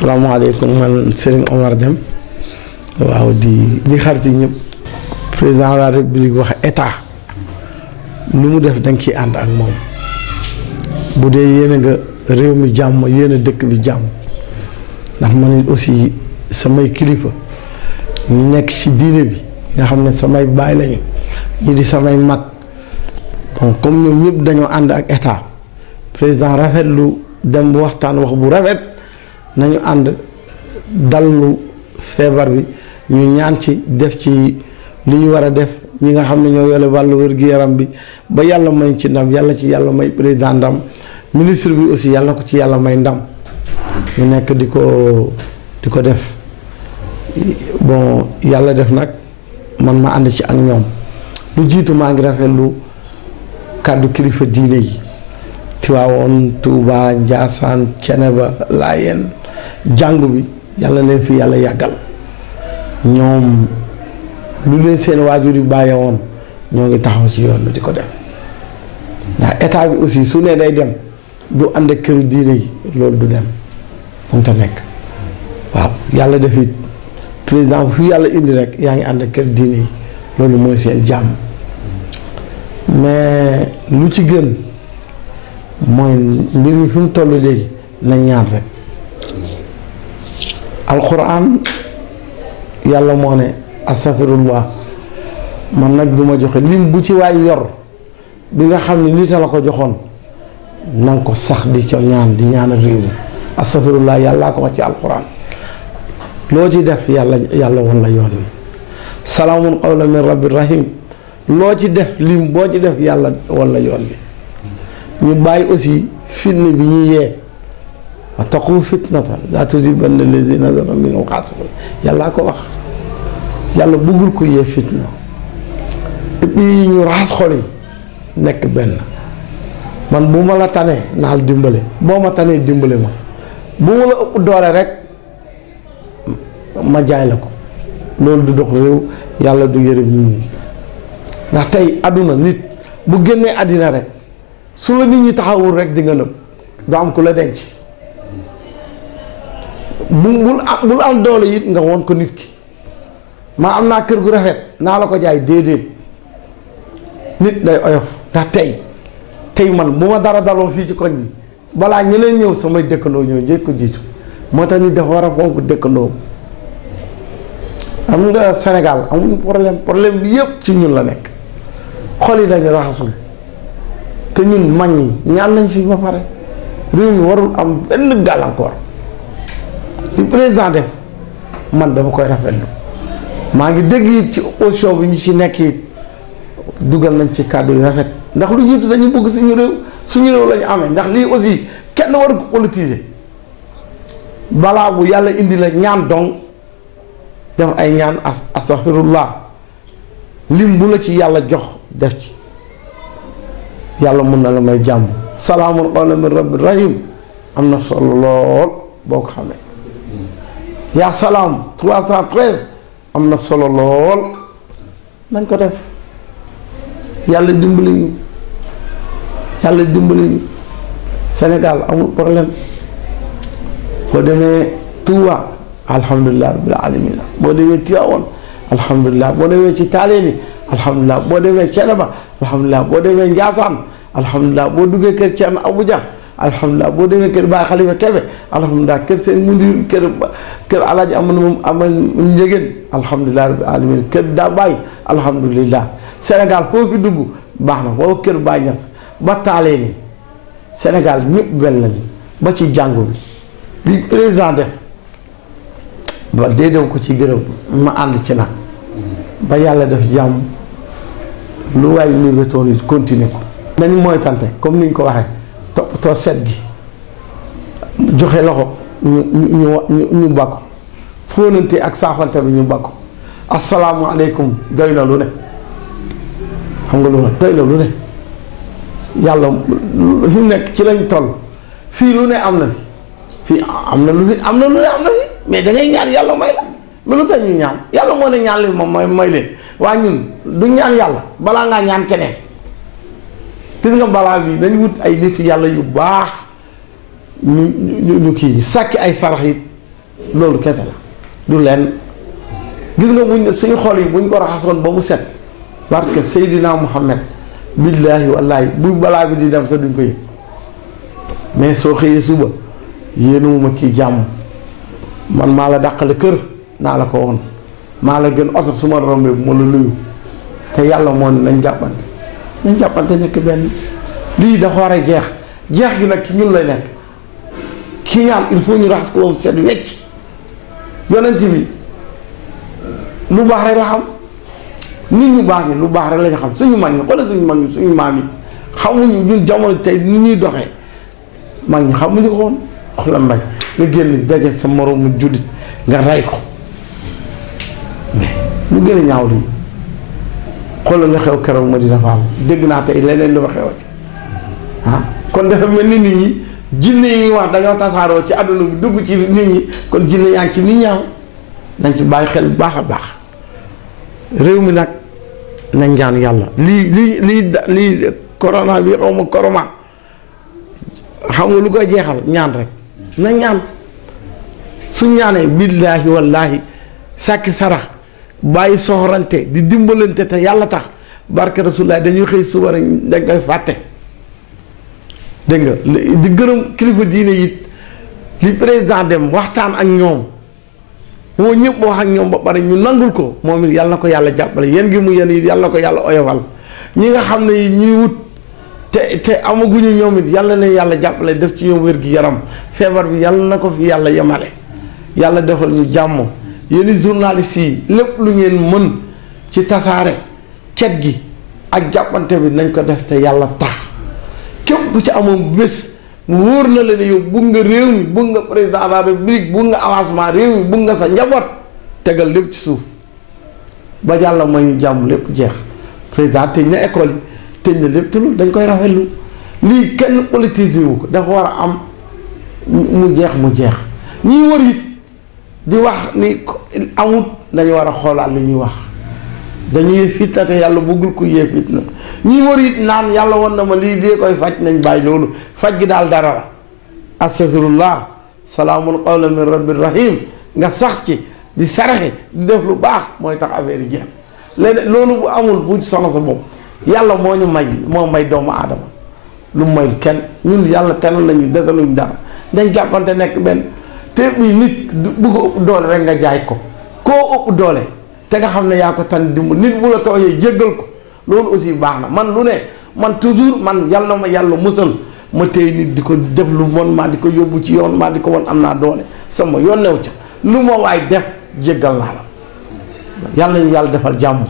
salaamaaleykum man Serigne Omar Deme waaw di xarit yi ñëpp président de la république wax état lu mu def da nga ciy ànd ak moom bu dee yéene nga réew mi jàmm yéene dëkk bi jàmm ndax man it aussi samay kilifa ñu nekk ci diine bi nga xam ne samay baay lañu ñi di samay mag bon comme ñoom ñëpp dañoo ànd ak état président rafetlu dem bu waxtaan wax bu rafet nañu ànd dallu feebar bi ñu ñaan ci def ci li ñu war a def ñi nga xam ne ñoo yore wàllu wér-gu-yaram bi ba yàlla may ci ndam yàlla ci yàlla may président ndam ministre bi aussi yàlla ko ci yàlla may ndam ñu nekk di ko def bon yàlla def nag man ma ànd ci ak ñoom lu jiitu maa ngi rafetlu kàddu kilifa diine yi Tiwaawoon Tuuba Njaasaan Ceneba Laayeen jàngu bi yàlla leen fi yàlla yàggal ñoom lu leen seen waajur yi bàyyi woon ñoo ngi taxaw ci yoon bi di ko def ndax état bi aussi su ne day dem du ànd ak këru diine yi loolu du dem moom ta nekk waaw yàlla def it président fu yàlla indi rek yaa ngi ànd ak kër diine yi loolu mooy seen jàmm mais lu ci gën mooy mbir mi fi mu toll léegi na ñaan rek alxuraan yàlla moo ne astafirullah man nag du ma joxe lim bu ci waay yor bi nga xam ne nit a la ko joxoon na nga ko sax di ko ñaan di ñaan réew mi astafirullah yàllaa ko wax ci alxuraan loo ci def yàlla won la yoon wi salaamun qawlan min rabbir rahim loo ci def lim boo ci def yàlla won la yoon bi ñu bàyyi aussi fitna bi ñu yee wa taqu fitnatan laa tusibanna allazina zalamu minhum xaasatan yàllaa ko wax yàlla bëggul ko yee fitna et puis ñu raxas xol yi nekk benn man bu ma la tanee naal dimbale boo ma tanee dimbale ma bu ma la ëpp doole rek ma jaay la ko loolu du dox réew yàlla du yërëm nit ñi ndax tey àdduna nit bu génnee àddina rek su la nit ñi taxawul rek di nga nëb du am ku la denc bul am doole it nga won ko nit ki maa am naa kër gu rafet naa la ko jaay déedéet nit day oyof ndax tey man bu ma dara daloon fii ci koñ bi balaa ñeneen ñëw samay dëkkandoo ñëw njëkk ko jiitu moo tax nit dafa war a fonk dëkkandoo am nga Sénégal amuñu problème bi yëpp ci ñun la nekk xol yi dañu raxasul te ñun mag ñi ñaan nañ fi ba pare réew mi warul am benn gàllankoor li président def man dama koy rafetlu maa ngi dégg it ci opposition bi ñu ci nekk it dugal nañ ci kàddu yu rafet ndax lu jiitu dañuy bëgg suñu réew la ñu amee ndax lii aussi kenn waru ko politiser balaa bu yàlla indi la ñaan donc def ay ñaan astaghfirullah lim bu la ci yàlla jox def ci yàlla mun na la may jàmm salaamun qawlan min rabbir rahim am na solo lool boo ko xamee yaa salaam 313 am na solo lool nañ ko def yàlla dimbali ñu Sénégal amul problème boo demee Touba alhamdulilah rabbil alamin boo demee Tivaouane alhamdulilah boo demee ci Taaleen alhamdulilah boo demee Ceneba alhamdulilah boo demee Njaasaan alhamdulilah boo duggee kër Ceerno Abuja alhamdulilah boo demee kër Baay Xalifa Kebe alhamdulilah kër seen mundir kër alaaji ama njëgeen alhamdulilah rabbil alamin kër daa bàyyi alhamdulilah Sénégal foofu dugg baax na boo kër Baay Ñas ba Taaleen Sénégal ñëpp benn lañu ba ci jàngu bi li président def ba dee dem ko ci gërëm ma ànd ci nag ba yàlla def jàmm lu waay mébétoon it continuer ko nañ mooy tante comme ni ñu ko waxee toppatoo set gi joxe loxo ñu bakko fóonante ak saafante bi ñu bakko asalaamualeykum doy na lu ne xam nga lu ma doy na lu ne yàlla fi mu nekk ci lañ toll fii lu ne am na fii am na lu ne mais da ngay ñaan yàlla may la mais lu tax ñu ñaan yàlla moo ne ñaan leen moom may leen waa ñun du ñaan yàlla balaa ngaa ñaan keneen gis nga balaa bi nañ wut ay nit yàlla yu baax ñu kii sàkki ay sarax it loolu kese la du leen gis nga buñ suñu xol yi buñ ko raxasoon ba mu set barke Seydina Muhammad billaahi wallaahi bu balaa bi di dem sax duñ ko yëg mais soo xëyee suba yéenuma kii jàmm man maa la dàqale kër naa la ko woon maa la gën oto su ma rombee bu ma la nuyu te yàlla moo ne nañ jàppante nekk benn lii dafa war a jeex gi nag ci ñun lay nekk kii ñaan il faut ñu raxas ko set wecc yonent bi lu baax rek la xam nit ñu baax ñi lu baax rek la ñu xam suñu mag ñi xoolal suñu mag ñi suñu maam yi xamuñu ñun jamono tey ni ñuy doxee mag ñi xamuñu ko woon xoolal mbay nga génn daje sa moroomu jullit nga rey ko mais lu gën a ñaaw lii xoolal la xew keroog Madina Fall dégg naa tey leneen lu ma xewati kon dafa mel ni nit ñi jinne yi wax dañoo tasaaroo ci àdduna bi dugg ci nit ñi kon jinne yaa ngi ci nit ñaaw nañ ci bàyyi xel bu baax a baax réew mi nag nañ ñaan yàlla lii corona bi xaw ma corona xam nga lu koy jeexal ñaan rek nañ ñaan suñ ñaanee billaahi wallaahi sàkki sarax bàyyi soxorante di dimbalante te yàlla tax barke Rasulullah dañuy xëy suba rek dañ koy fàtte dégg nga di gërëm kilifa diine it li président dem waxtaan ak ñoom moo ñëpp wax ak ñoom ba pare ñu nangul ko moom it yàlla na ko yàlla jàppale yéen gi mu yéen it yàlla na ko yàlla oyofal ñi nga xam ne ñuy wut te amaguñu ñoom it yàlla na yàlla jàppale def ci ñoom wér gi yaram feebar bi yàlla na ko fi yàlla yemale yàlla defal ñu jàmm yéen journalistes yi lépp lu ngeen mën ci tasaare cet gi ak jàppante bi nañ ko def te yàlla tax képp ku ci amoon bés mu wóor na la ne yow bugg nga réew mi bugg nga président de la république bugg nga avancement réew mi bugg nga sa njaboot tegal lépp ci suuf ba yàlla mooy ñu jàmm lépp jeex président tëj na école yi tëj na lépp te loolu dañ koy rafetlu lii kenn politisé wu ko dafa war a am mu jeex ñiy wër it di wax ni amut dañu war a xoolaat li ñuy wax dañu yee fitna te yàlla bëggul ko yee fitna ñi wër it naan yàlla woon na ma lii dee koy faj nañ bàyyi loolu faj gi daal dara la astaghfirullah salaamun qawlan min rabbir rahim nga sax ci di saraxe di def lu baax mooy tax affaire yi jeex léegi loolu bu amul bu soxla sa bopp yàlla moo ñu may moo may doomu aadama lu may kenn ñun yàlla teral nañu desaluñ dara dañ jàppante nekk benn te bii nit bu ko ëpp doole rek nga jaay ko koo ëpp doole te nga xam ne yaa ko tan dimb nit bu la tooñee jéggal ko loolu aussi baax na man lu ne man toujours man yàlla ma yàlla musal ma tey nit di ko def lu bon maa di ko yóbbu ci yoon maa di ko won am naa doole sama yoon new ca lu ma waay def jéggal naa la yàlla nañu yàlla defal jàmm